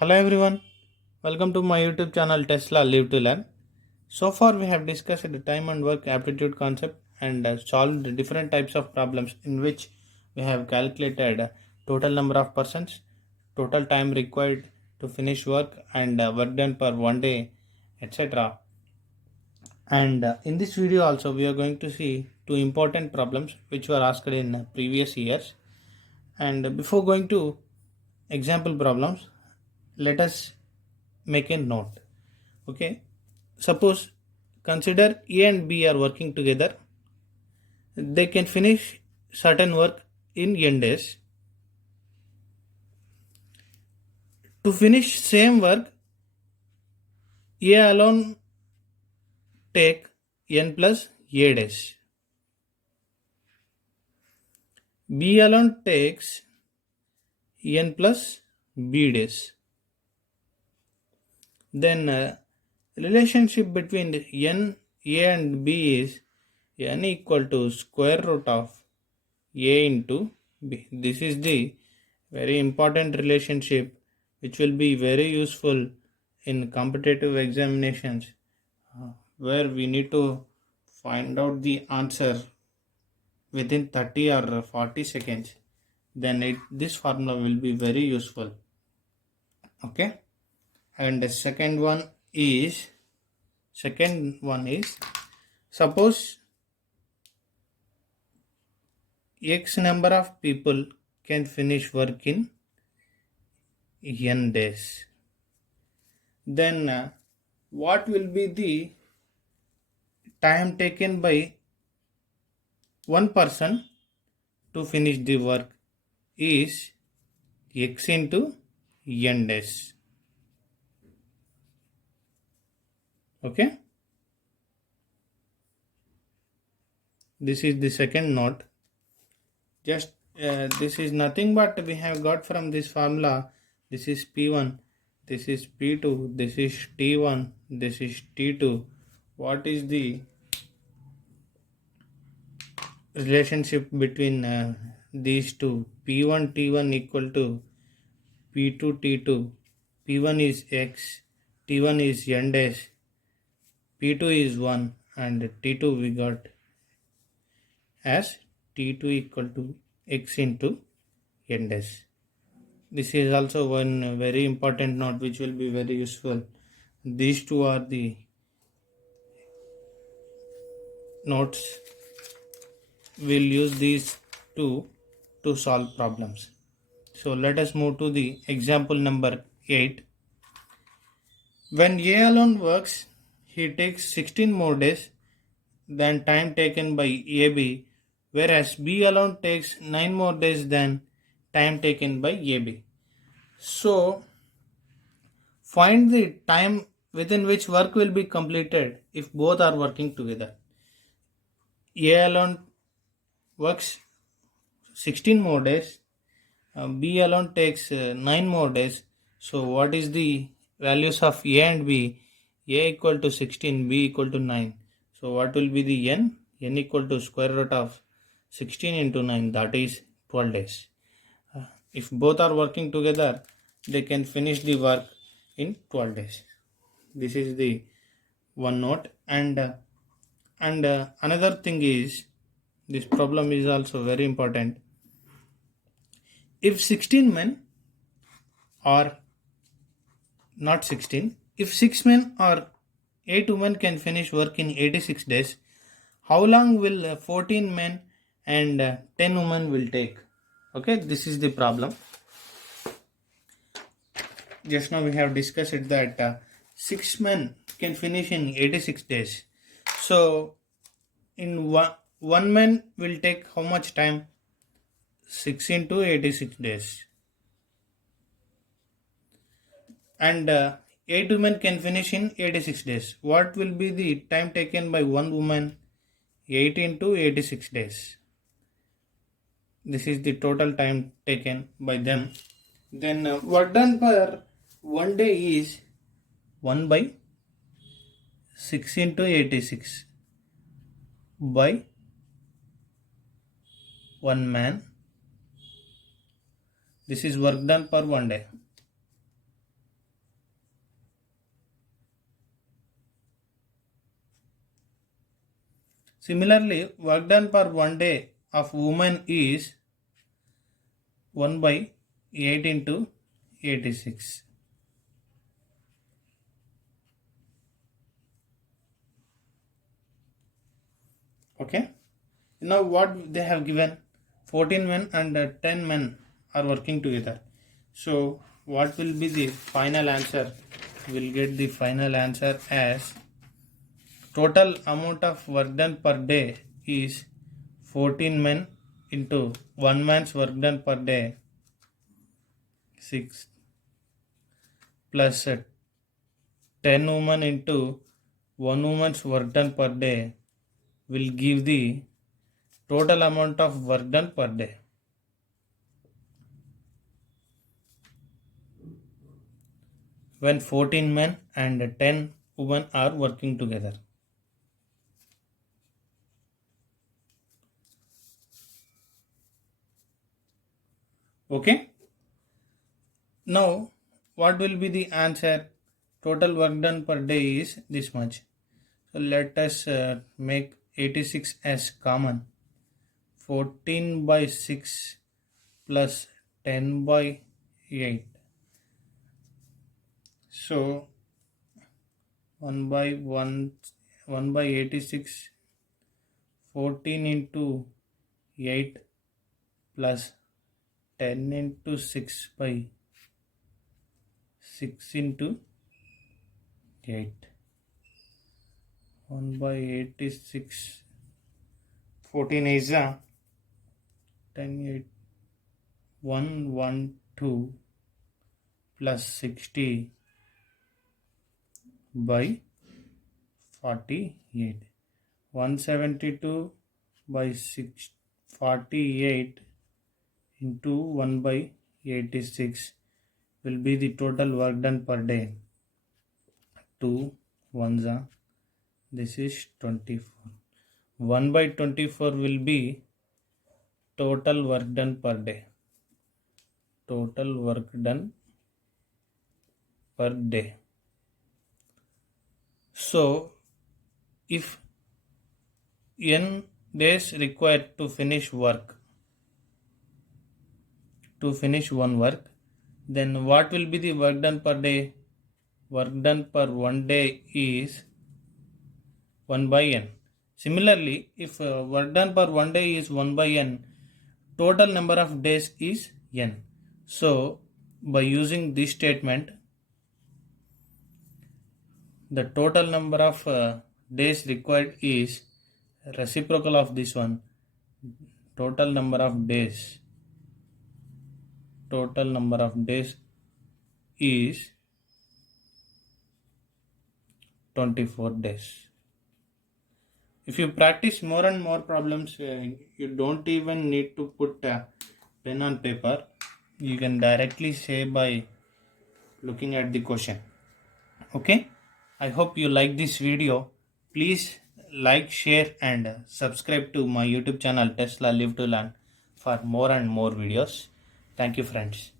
Hello everyone, welcome to my YouTube channel Tesla Live to Learn. So far we have discussed the time and work aptitude concept and solved the different types of problems in which we have calculated total number of persons, total time required to finish work and work done per one day, etc. And in this video also we are going to see two important problems which were asked in previous years. And before going to example problems, let us make a note. Okay, suppose consider A and B are working together. They can finish certain work in n days. To finish same work, A alone take n plus A days. B alone takes n plus B days. Then relationship between n, A and B is n equal to square root of A into B. This is the very important relationship which will be very useful in competitive examinations where we need to find out the answer within 30 or 40 seconds. Then this formula will be very useful. Okay, and the second one is suppose x number of people can finish work in n days. Then what will be the time taken by one person to finish the work is x into n days. Okay, this is the second note. Just this is nothing but we have got from this formula. This is P1, this is P2, this is T1, this is T2. What is the relationship between these two? P1 T1 equal to P2 T2. P1 is x, T1 is n days, P2 is 1, and T2 we got as T2 equal to x into n days. This is also one very important note which will be very useful. These two are the notes. We'll use these two to solve problems. So let us move to the example number 8. When A alone works, he takes 16 more days than time taken by AB, whereas B alone takes 9 more days than time taken by AB. So find the time within which work will be completed if both are working together. A alone works 16 more days, B alone takes 9 more days. So what is the values of A and B? A equal to 16, B equal to 9. So what will be the n? N equal to square root of 16 into 9, that is 12 days. If both are working together, they can finish the work in 12 days. This is the one note. And another thing is, this problem is also very important. If 16 men or not 16, if 6 men or 8 women can finish work in 86 days, how long will 14 men and 10 women will take? Okay, this is the problem. Just now we have discussed it that 6 men can finish in 86 days. So in one man will take how much time? 6 into 86 days. And 8 women can finish in 86 days. What will be the time taken by one woman? 8 into 86 days. This is the total time taken by them. Then work done per one day is 1 by 6 into 86 by one man. This is work done per one day. Similarly, work done per 1 day of woman is 1 by 8 into 86. Okay. Now what they have given, 14 men and 10 men are working together. So what will be the final answer? We'll get the final answer as total amount of work done per day is 14 men into 1 man's work done per day 6 plus 10 women into 1 woman's work done per day will give the total amount of work done per day. When 14 men and 10 women are working together. Okay. Now, what will be the answer? Total work done per day is this much. So let us make 86 as common. 14 by 6 plus 10 by 8. So 1 by 86, 14 into 8 plus 10 into 6 by 6 into 8. 1 by 86, 14 is 10, 8, 1, 1, 2 plus 60 by 48. 172 by 48 into 1 by 86 will be the total work done per day. 2 ones are, this is 24. 1 by 24 will be total work done per day. Total work done per day. So, if n days required to finish work, to finish one work, then what will be the work done per day? Work done per 1 day is 1 by n. Similarly, if work done per 1 day is 1 by n, total number of days is n. So, by using this statement, the total number of days required is reciprocal of this one. Total number of days is 24 days. If you practice more and more problems, you don't even need to put pen on paper. You can directly say by looking at the question. Okay, I hope you like this video. Please like, share and subscribe to my YouTube channel Tesla Live to Learn for more and more videos. Thank you, friends.